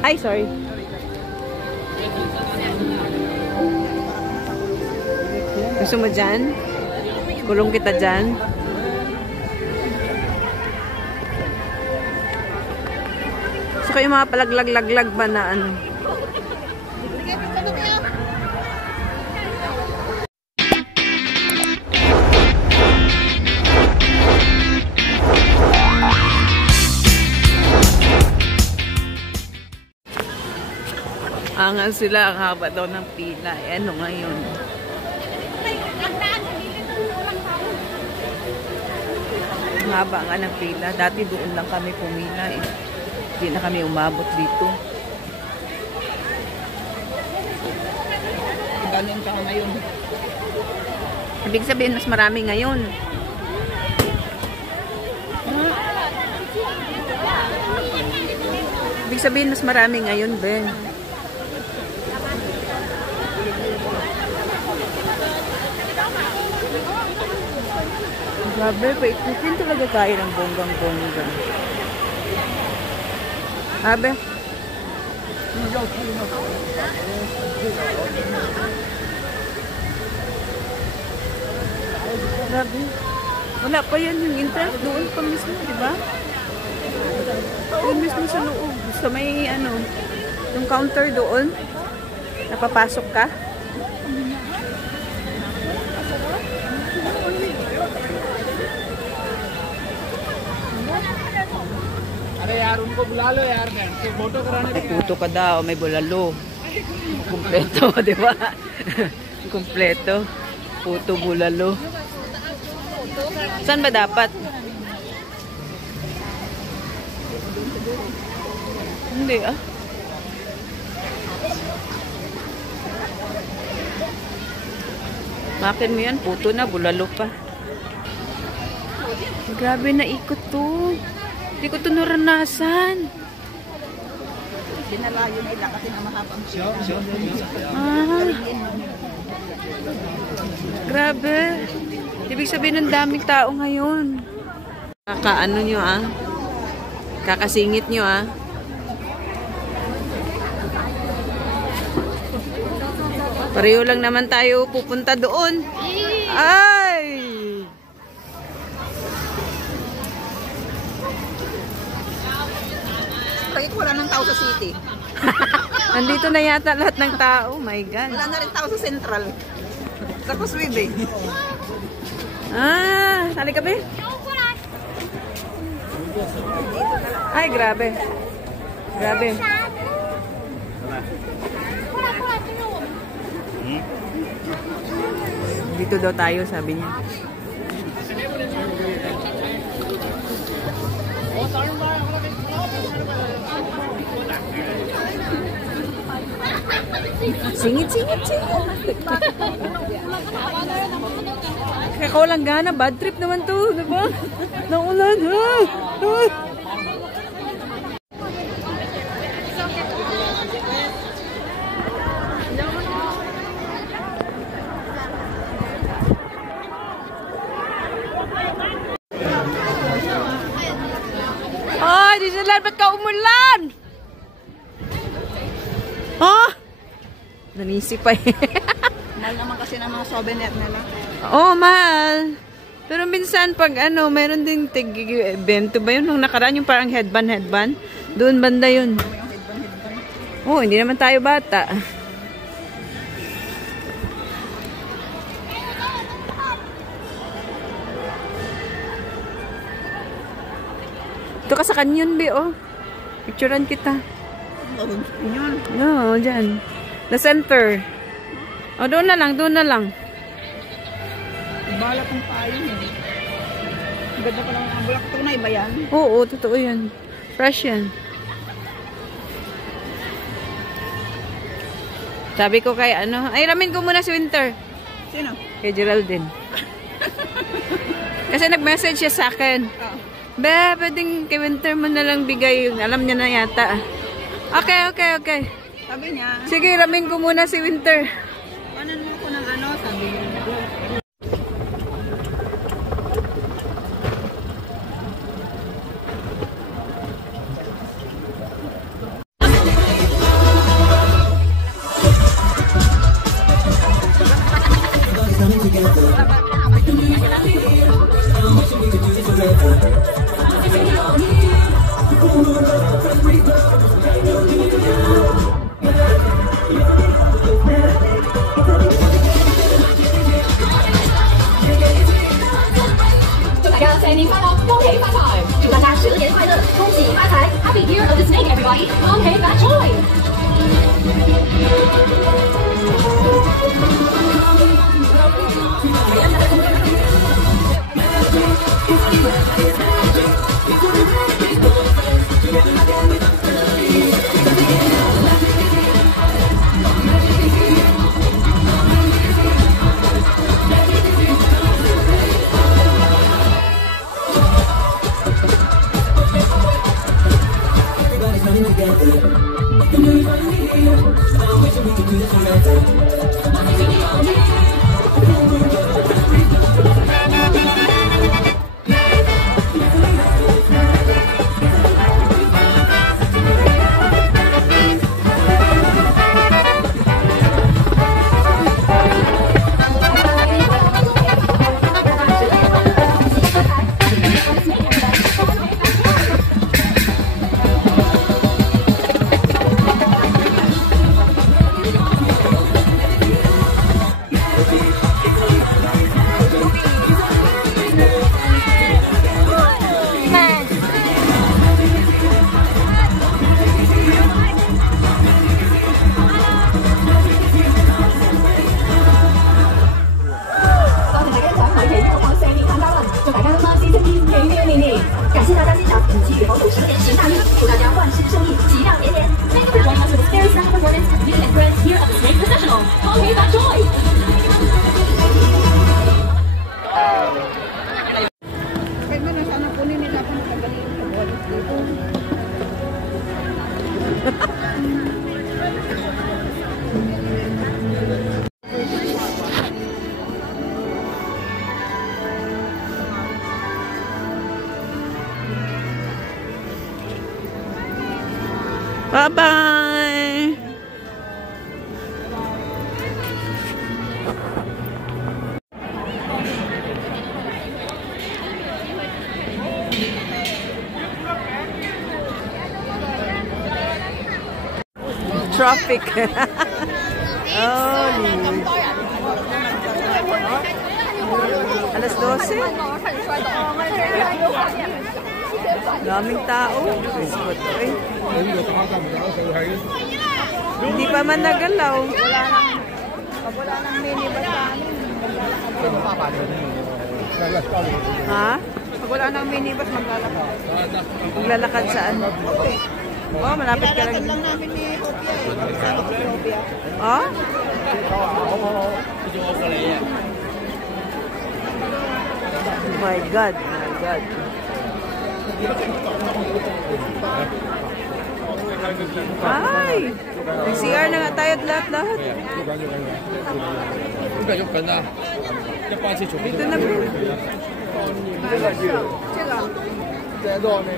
Ay, sorry. Gusto mo dyan? Kulong kita dyan. So kayo mga palaglag-laglag ba na ano? Angal sila, ang haba daw ng pila. Eh, ano ngayon? Ang haba nga ng pila. Dati doon lang kami pumila eh. Hindi na kami umabot dito. Ganun ka ngayon. Ibig sabihin, mas marami ngayon. Ibig sabihin, mas marami ngayon, Ben. Grabe, paikutin talaga tayo ng bonggang-bongga. Abe? Grabe. Wala pa yan yung internet. Doon pa mismo, di ba? Doon mismo sa loob. Gusto may ano, yung counter doon. Napapasok ka. यार उनको बुला लो यार फोटो कराने Ay, puto ka daw, may bulalo. Kompleto, di ba? Kompleto. Puto, bulalo. Saan ba dapat? Hindi ah. Makin mo yan, puto na, bulalo pa. Grabe na ikot to. Hindi ko ito naranasan. Dinalayo nila kasi na mahabang siya. Ah. Grabe. Ibig sabihin ng daming tao ngayon. Kakaano nyo ah. Kakasingit nyo ah. Pareho lang naman tayo pupunta doon. Ay! Kahit wala ng tao sa city. Nandito na yata lahat ng tao. Oh my God. Wala na rin tao sa central. Sa Kuswibe. Ah, halika ba? Ay, grabe. Grabe. Dito daw tayo, sabi niya. Singit. Kaya ko lang gana, bad trip naman to, diba? Naulan, ha? Oh, Disneyland, ba't ka umulan? Oh! Nanisip pa eh. Mahal naman kasi ng mga souvenir nila. Oo, mahal. Pero minsan pag ano, meron din tig-evento ba yun? Nung nakaraan yung parang headband. Doon banda yun. Oo, hindi naman tayo bata. Ito ka sa canyon, be, oh. Picturean kita. No, dyan. The center. O, doon na lang. Balak ng payo eh. Ganda pa lang ang bulak. Tunay ba yan? Oo, totoo yan. Fresh yan. Sabi ko kay ano, ay ramin ko muna si Winter. Sino? Kay Geraldine. Kasi nag-message siya sa akin. Oh. Be, pwedeng kay Winter mo na lang bigay yung alam niya na yata. Okay. Sabi niya, Sige, ramin ko muna si Winter. panan mo ko ng ano, sabi niya. 恭喜發財！祝大家蛇年快樂，恭喜發財 ！Happy Year of the Snake, everybody！恭喜發財！Bye-bye! Traffic. Oh, alas 12. Daming tao. Hindi pa man nagalaw. Wala nang minibus sa amin. Ha? Pag wala nang minibus, maglalakad. Maglalakad saan? Oh, malapit ka lang. Lalakad lang namin ni Hopia eh. Sa Hopia. Oh? My God, my God. Ay! Nag-CR na nga tayo lahat-lahat. Dito na po. 这个。